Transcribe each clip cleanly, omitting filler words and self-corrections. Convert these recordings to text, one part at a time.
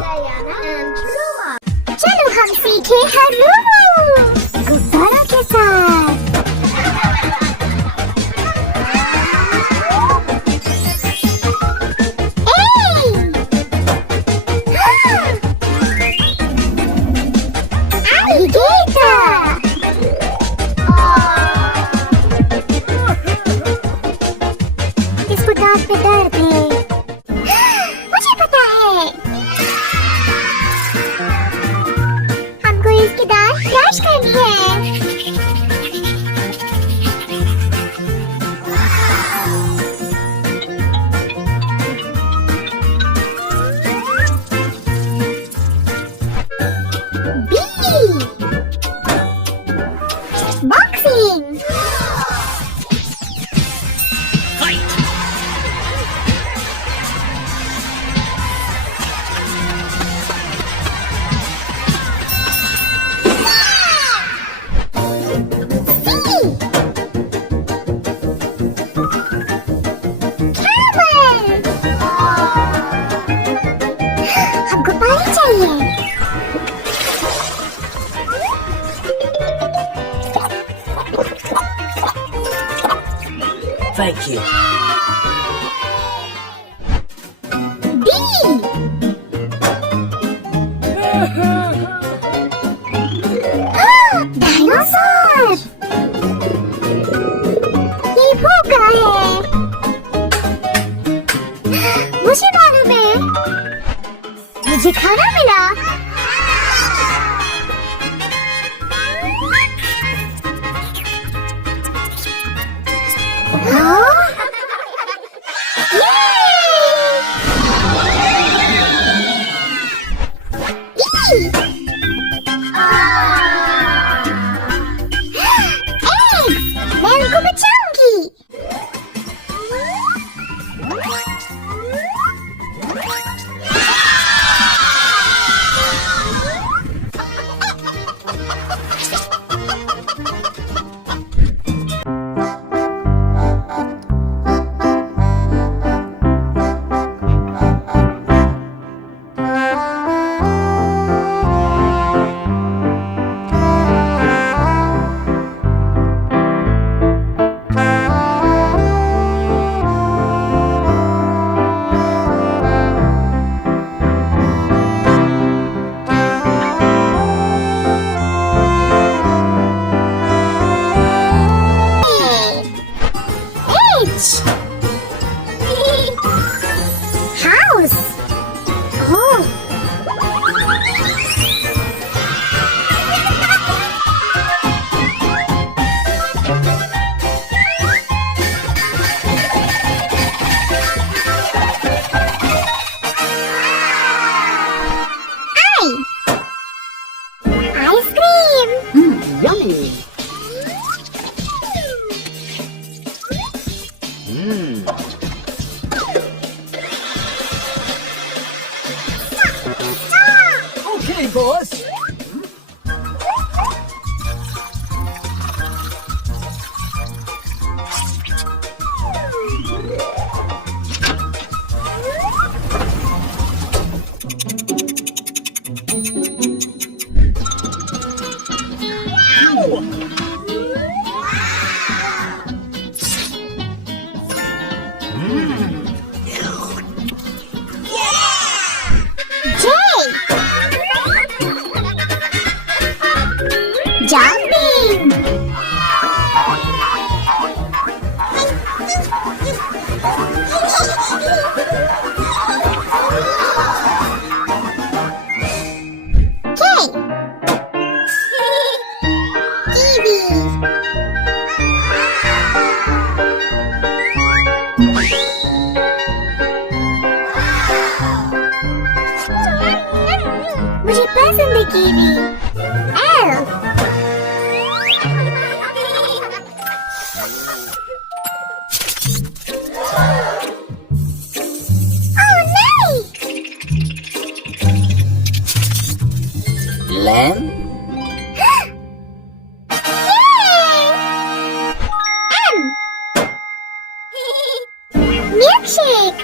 Diana and روما. چلو ہم سیکھیں حروف غباروں کے ساتھ. اس کو دانت پہ درد ہے. مجھے پتا ہے ہم کو اس کی دانت برش کرنی ہے. Boxing. हमको पानी चाहिए. Thank you. D. डायनासोर. ये भूख रहा है. मुझे मालूम है मुझे खाना मिला. मैं उनको बचाऊंगी. House. Oh. Ice cream. Yummy. Okay, boss. Jumping. K. TV. मुझे पसंद है kiwi. L. Lamb. Milkshake.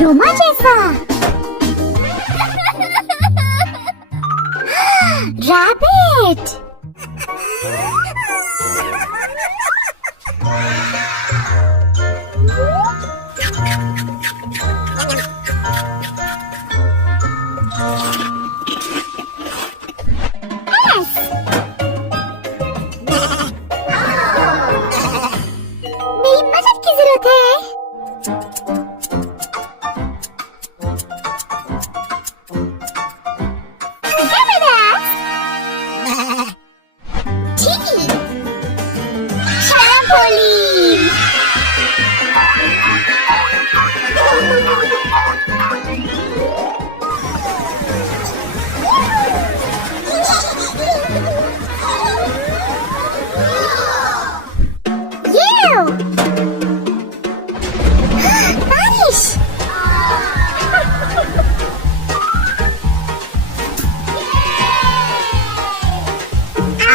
Roma जैसा रैबिट मेरी मदद की जरूरत है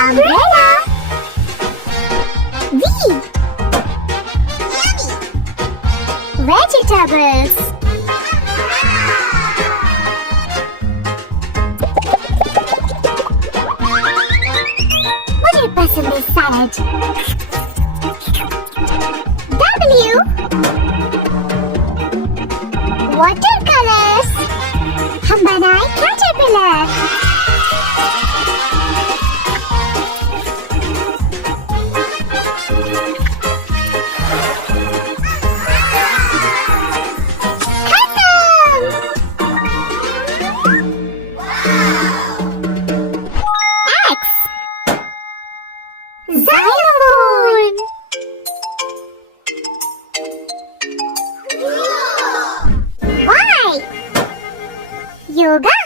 umbrella. V. Vegetables. मुझे पसंद है सैलड. W. Water colors. हम बनाए caterpillar. Xylophone. Y. Yoga.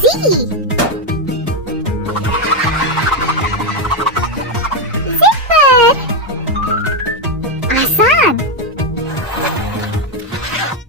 Z.